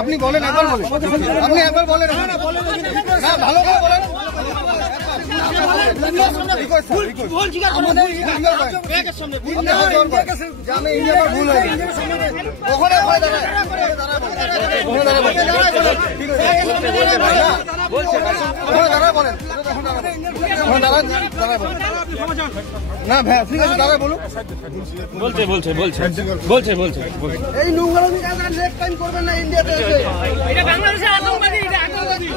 আপনি বলেন, একবার বলেন, আপনি একবার বলেন, ভালো করে বলেন। না ভাই ঠিক আছে, দাদা বলুন। বলছে এই নোংরামি কাজটা নেক্সট টাইম করবেন না ইন্ডিয়াতে এসে। এটা বাংলাদেশের আতঙ্কবাদী, এটা আতঙ্কবাদী।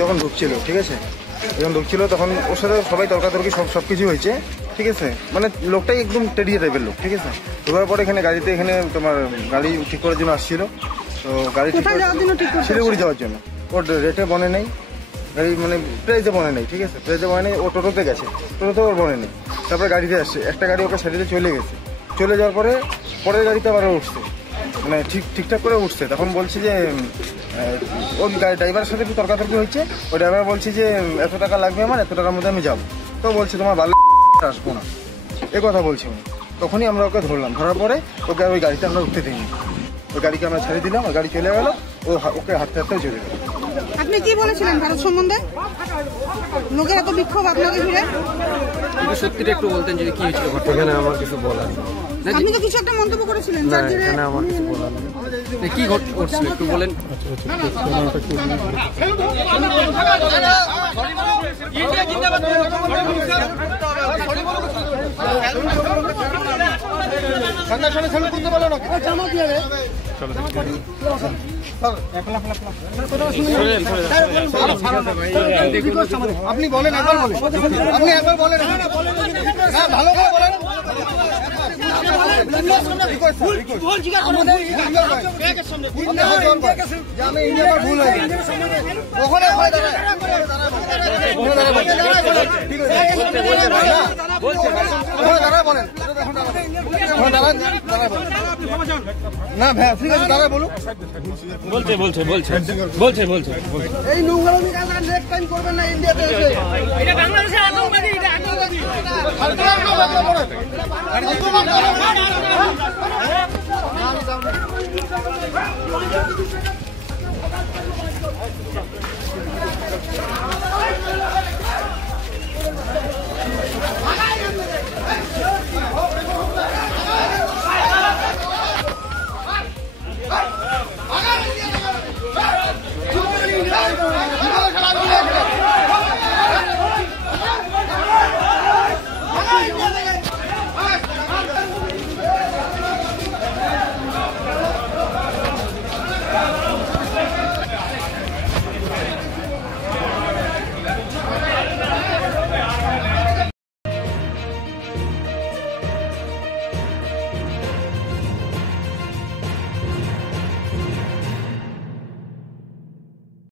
যখন ঢুকছিল, ঠিক আছে, যখন ঢুকছিল তখন ওর সাথে সবাই তর্কাতর্কি সবকিছু হয়েছে, ঠিক আছে। মানে লোকটাই একদম টেডিয়া টাইপের লোক, ঠিক আছে। ঢোকার পরে এখানে গাড়িতে, এখানে তোমার গাড়ি ঠিক করার জন্য আসছিল। তো গাড়ি শিলিগুড়ি যাওয়ার জন্য ওর রেটে বনে নেই, গাড়ি মানে প্রাইজে বনে নেই, ঠিক আছে, প্রাইজে বনে নেই। ও টোটোতে গেছে, টোটোতে ওর বনে নেই। তারপরে গাড়িতে আসছে, একটা গাড়ি ওকে সাইডে চলে গেছে। চলে যাওয়ার পরে পরের গাড়িতে আবার উঠছে, মানে ঠিকঠাক করে উঠছে। তখন বলছি যে ওই ড্রাইভারের সাথে একটু তর্কাতর্কি হয়েছে। ওই ড্রাইভার বলছি যে এত টাকা লাগবে আমার, এত টাকার মধ্যে আমি যাবো। তো বলছি তোমার ভালো আসবো না, এ কথা বলছি আমি। তখনই আমরা ওকে ধরলাম, ধরার পরে ওকে আর ওই গাড়িতে আমরা উঠতে দিইনি। ওই গাড়িকে আমরা ছেড়ে দিলাম, ওই গাড়ি চলে গেল, ওকে হাঁটতে হাঁটতেও চলে গেল। আপনি কি বলেছিলেন ভারত সম্বন্ধে? লোকের এত বিক্ষোভ আপনাকে ঘিরে, সত্যিটা একটু বলতেন যদি কি হয়েছিল। এখানে আমার কিছু বলার, আপনি তো কিছু একটা মন্তব্য করেছিলেন, এখানে আমার কিছু বলার নেই। কি ঘটছিল একটু বলেন। আপনি বলেন, একবার বলেন, আপনি একবার বলেন, ভালো করে বলেন। না ভাই ঠিক আছে, দাদা বলুন। বলছে এই নোংরামি কাজটা নেক্সট টাইম করবেন না ইন্ডিয়াতে এসে। এটা বাংলাদেশের আতঙ্কবাদী, এটা আতঙ্কবাদী।